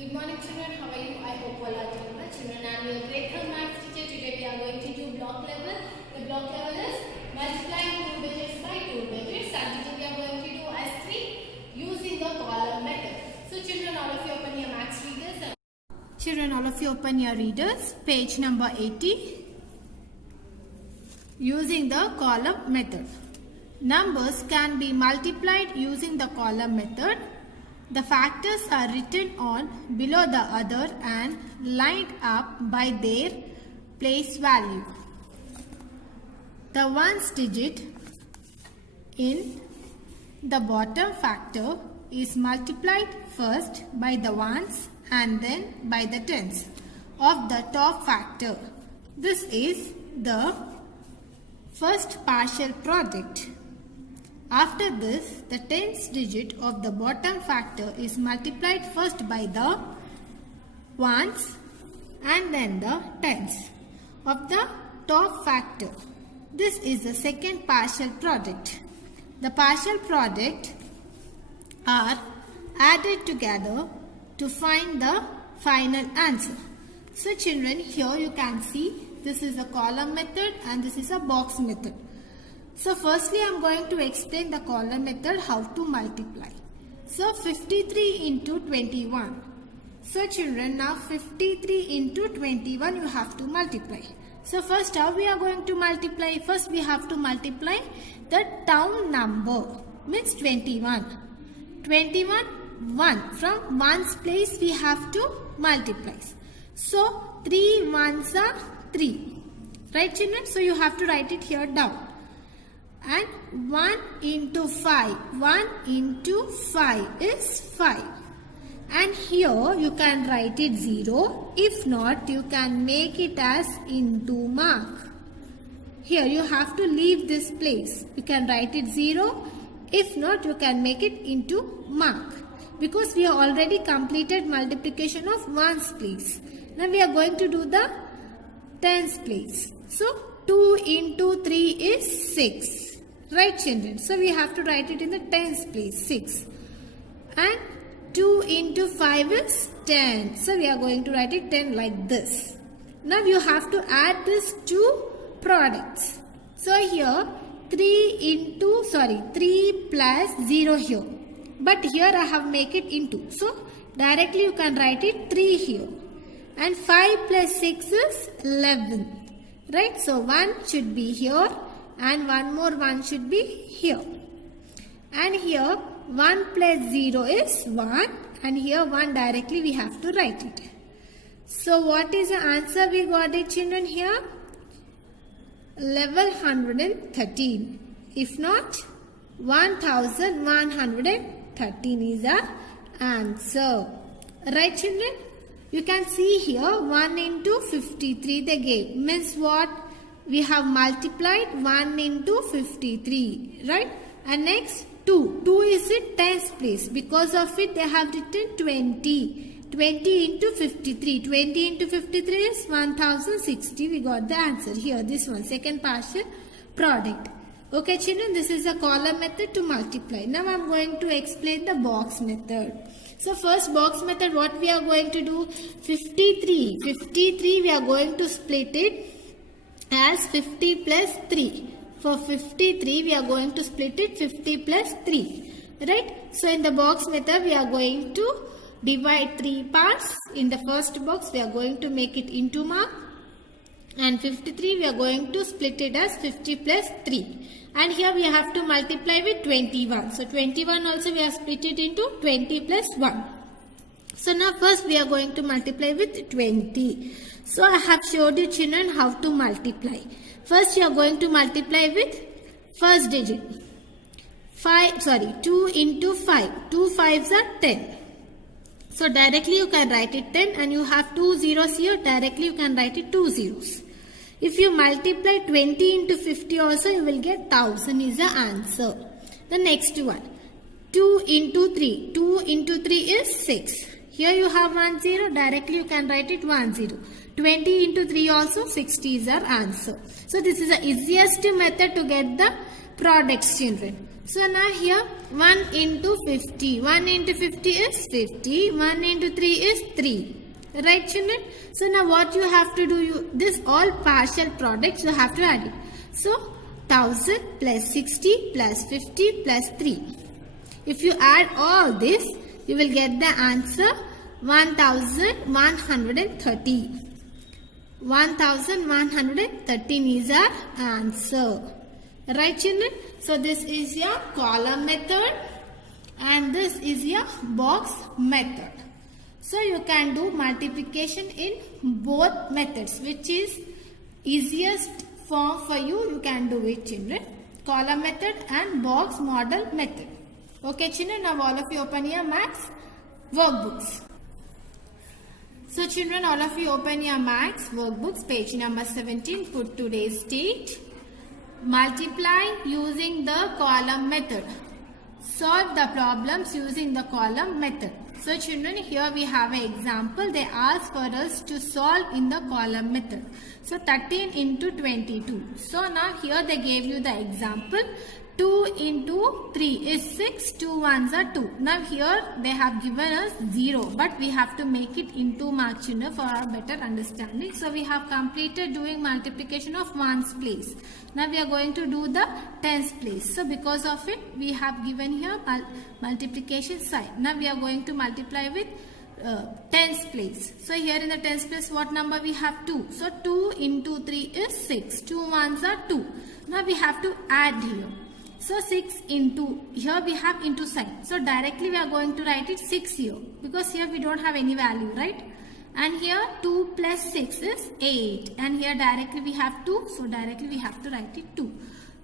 Good morning children, how are you? I hope all are doing well. Children, I am your grade 3 maths teacher. Today we are going to do block level. The block level is multiplying 2 digits by 2 digits. And today we are going to do as 3 using the column method. So children, all of you open your maths readers. Children, all of you open your readers. Page number 80. Using the column method. Numbers can be multiplied using the column method. The factors are written on below the other and lined up by their place value. The ones digit in the bottom factor is multiplied first by the ones and then by the tens of the top factor. This is the first partial product. After this, the tens digit of the bottom factor is multiplied first by the ones and then the tens of the top factor. This is the second partial product. The partial product are added together to find the final answer. So children, here you can see this is a column method and this is a box method. So firstly, I am going to explain the column method, how to multiply. So 53 into 21. So children, now 53 into 21 you have to multiply. So first how we are going to multiply? First we have to multiply the town number, means 21. 21, 1. From ones place we have to multiply. So 3 ones are 3. Right children? So you have to write it here down. And 1 into 5. 1 into 5 is 5. And here you can write it 0. If not, you can make it as into mark. Here you have to leave this place. You can write it 0. If not, you can make it into mark. Because we have already completed multiplication of ones place. Now we are going to do the tens place. So 2 into 3 is 6. Right children? So we have to write it in the tens place, 6. And 2 into 5 is 10. So we are going to write it 10 like this. Now you have to add these two products. So here 3 plus 0 here. But here I have make it into. So directly you can write it 3 here. And 5 plus 6 is 11. Right? So 1 should be here. And one more 1 should be here. And here 1 plus 0 is 1. And here 1 directly we have to write it. So what is the answer we got it children here? 1113. If not, 1113 is the answer. Right children? You can see here 1 into 53 they gave. Means what? We have multiplied 1 into 53, right? And next 2. 2 is in tens place. Because of it they have written 20. 20 into 53. 20 into 53 is 1060. We got the answer here. This one, second partial product. Okay children, this is a column method to multiply. Now I am going to explain the box method. So first box method, what we are going to do? 53. 53 we are going to split it as 50 plus 3. For 53 we are going to split it 50 plus 3. Right? So in the box method we are going to divide 3 parts. In the first box we are going to make it into mark. And 53 we are going to split it as 50 plus 3. And here we have to multiply with 21. So 21 also we have split it into 20 plus 1. So now first we are going to multiply with 20. So I have showed you children how to multiply. First you are going to multiply with first digit. 2 into 5. 2 5s are 10. So directly you can write it 10 and you have 2 zeros here. Directly you can write it 2 zeros. If you multiply 20 into 50 also you will get 1000 is the answer. The next one. 2 into 3. 2 into 3 is 6. Here you have 1 0. Directly you can write it 1 0. 20 into 3 also 60 is our answer. So this is the easiest method to get the products children. So now here 1 into 50. 1 into 50 is 50. 1 into 3 is 3. Right, children? So now what you have to do, this all partial products you have to add it. So 1000 plus 60 plus 50 plus 3. If you add all this, you will get the answer 1113. 1113 is our answer. Right, children? So this is your column method and this is your box method. So you can do multiplication in both methods, which is easiest form for you. You can do it, children. Column method and box model method. Okay, children. Now all of you open your maths workbooks. So children, all of you open your maths workbooks, page number 17. Put today's date. Multiply using the column method. Solve the problems using the column method. So children, here we have an example. They ask for us to solve in the column method. So 13 into 22. So now here they gave you the example. 2 into 3 is 6. 2 ones are 2. Now here they have given us 0. But we have to make it into mark, children, for our better understanding. So we have completed doing multiplication of ones place. Now we are going to do the tens place. So because of it, we have given here multiplication sign. Now we are going to multiply with tens place. So here in the tens place, what number we have? 2. So 2 into 3 is 6. 2 ones are 2. Now we have to add here. So 6 into, here we have into sign. So directly we are going to write it 6 here. Because here we don't have any value, right? And here 2 plus 6 is 8. And here directly we have 2. So directly we have to write it 2.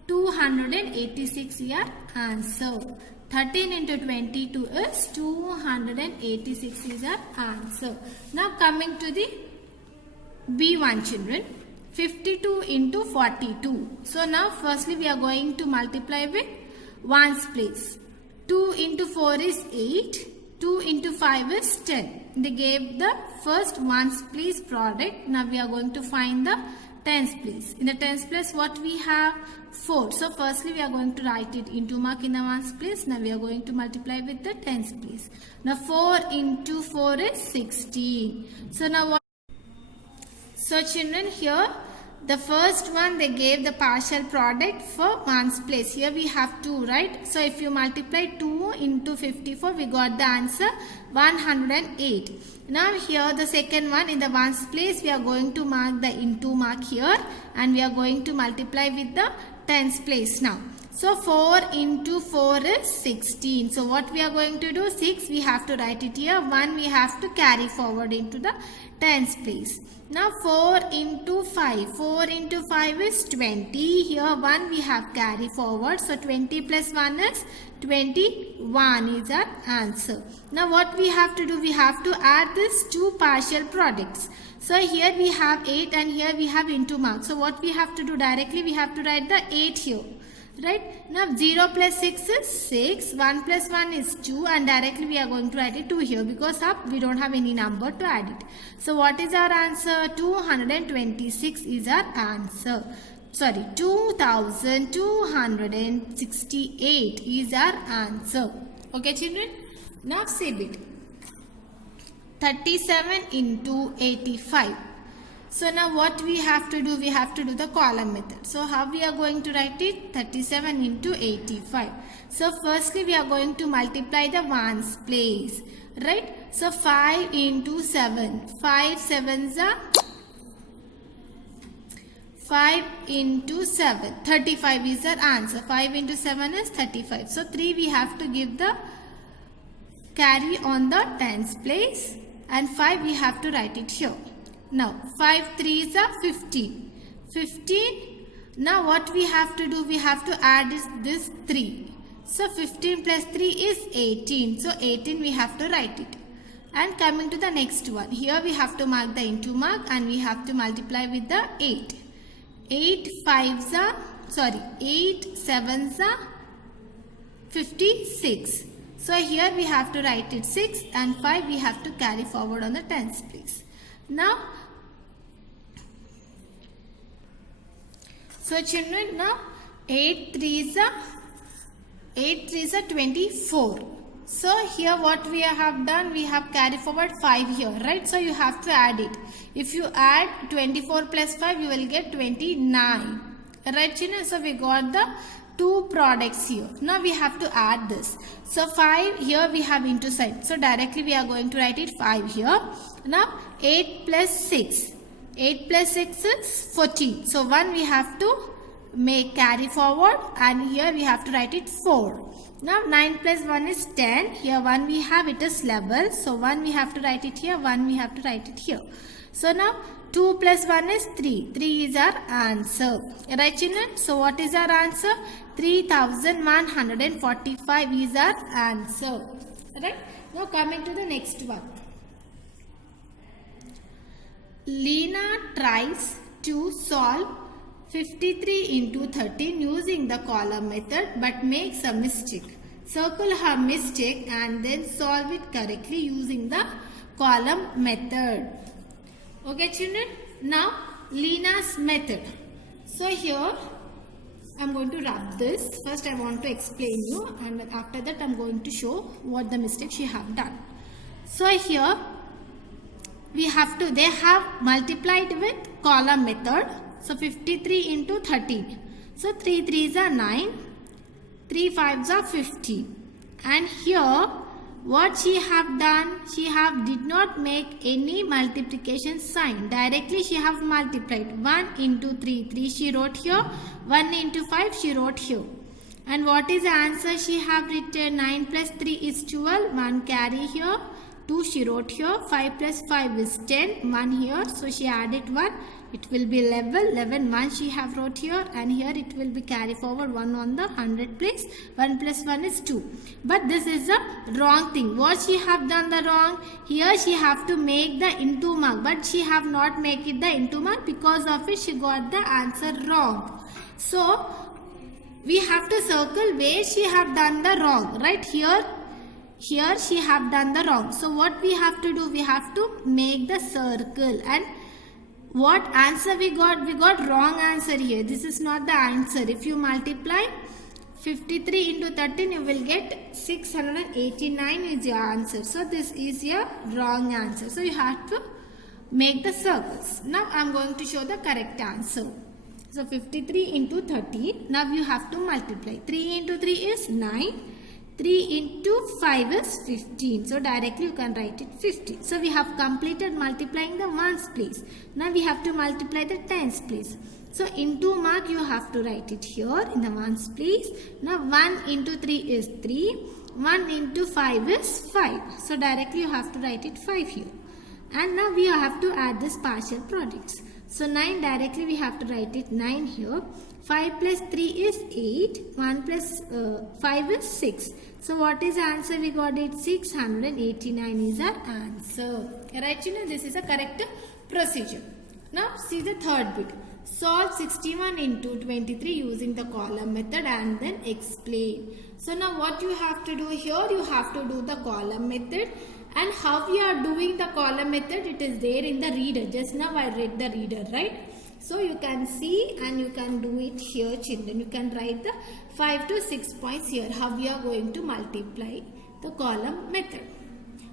286 here answer. 13 into 22 is 286 is our answer. Now coming to the B1, children. 52 into 42. So now firstly we are going to multiply with ones place. 2 into 4 is 8. 2 into 5 is 10. They gave the first ones place product. Now we are going to find the tens place. In the tens place what we have? 4. So firstly we are going to write it into mark in the ones place. Now we are going to multiply with the tens place. Now 4 into 4 is 16. So now what? So children, here the first one they gave the partial product for ones place. Here we have 2, right? So if you multiply 2 into 54, we got the answer 108. Now here the second one in the ones place, we are going to mark the into mark here and we are going to multiply with the tens place now. So 4 into 4 is 16. So what we are going to do? 6 we have to write it here. 1 we have to carry forward into the tens place. Now 4 into 5. 4 into 5 is 20. Here 1 we have carry forward. So 20 plus 1 is 21 is our answer. Now what we have to do? We have to add these two partial products. So here we have 8 and here we have into mark. So what we have to do? Directly we have to write the 8 here. Right? Now 0 plus 6 is 6. 1 plus 1 is 2 and directly we are going to write it 2 here because we don't have any number to add it. So what is our answer? 226 is our answer. Sorry, 2268 is our answer. Okay, children? Now save it. 37 into 85. So now what we have to do? We have to do the column method. So how we are going to write it? 37 into 85. So firstly we are going to multiply the ones place. Right? So 5 into 7. 5 sevens are 5 into 7. 35 is our answer. 5 into 7 is 35. So 3 we have to give the carry on the tens place. And 5 we have to write it here. Now 5 3s are 15. 15. Now what we have to do? We have to add this 3. So 15 plus 3 is 18. So 18 we have to write it. And coming to the next one. Here we have to mark the into mark and we have to multiply with the 8. 8 5s are 8 7s are 56. So here we have to write it 6 and 5 we have to carry forward on the tens place. Now, so children, now 8 3s are 8 3s are 24. So here what we have done, we have carried forward 5 here, right? So you have to add it. If you add 24 plus 5, you will get 29. Right, children? So we got the two products here. Now we have to add this. So 5 here we have into side. So directly we are going to write it 5 here. Now 8 plus 6. 8 plus 6 is 14. So 1 we have to make carry forward, and here we have to write it 4. Now 9 plus 1 is 10. Here 1 we have, it is level. So 1 we have to write it here, 1 we have to write it here. So now 2 plus 1 is 3. 3 is our answer. Right, children? So what is our answer? 3145 is our answer. Right? Now coming to the next one. Lena tries to solve 53 into 13 using the column method but makes a mistake. Circle her mistake and then solve it correctly using the column method. Okay, children? Now Lena's method. So here I am going to wrap this. First I want to explain you, and after that I am going to show what the mistake she have done. So here we have to, they have multiplied with column method. So 53 into 13. So 3 3s are 9. 3 5s are 15. And here what she have done, she have did not make any multiplication sign. Directly she have multiplied. 1 into 3. 3 she wrote here. 1 into 5 she wrote here. And what is the answer she have written? 9 plus 3 is 12. 1 carry here. 2 she wrote here. 5 plus 5 is 10. 1 here. So she added 1. It will be 11. 11 1 she have wrote here, and here it will be carry forward 1 on the 100 place. 1 plus 1 is 2. But this is the wrong thing. What she have done the wrong? Here she have to make the into mark, but she have not make it the into mark. Because of it she got the answer wrong. So we have to circle where she have done the wrong. Right here she have done the wrong. So what we have to do? We have to make the circle. And what answer we got? We got wrong answer here. This is not the answer. If you multiply 53 into 13, you will get 689 is your answer. So this is your wrong answer. So you have to make the circles. Now I am going to show the correct answer. So 53 into 13. Now you have to multiply. 3 into 3 is 9. 3 into 5 is 15. So directly you can write it 50. So we have completed multiplying the ones place. Now we have to multiply the tens place. So into mark you have to write it here in the ones place. Now 1 into 3 is 3. 1 into 5 is 5. So directly you have to write it 5 here. And now we have to add this partial products. So 9 directly we have to write it 9 here. 5 plus 3 is 8. 1 plus 5 is 6. So what is the answer? We got it 689 is our answer. Right, children? This is a correct procedure. Now see the third bit. Solve 61 into 23 using the column method and then explain. So now what you have to do here? You have to do the column method. And how we are doing the column method? It is there in the reader. Just now I read the reader, right? So you can see and you can do it here, children. You can write the 5 to 6 points here. How we are going to multiply the column method.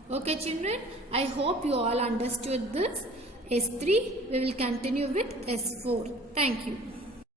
Okay, children. I hope you all understood this. S3. We will continue with S4. Thank you.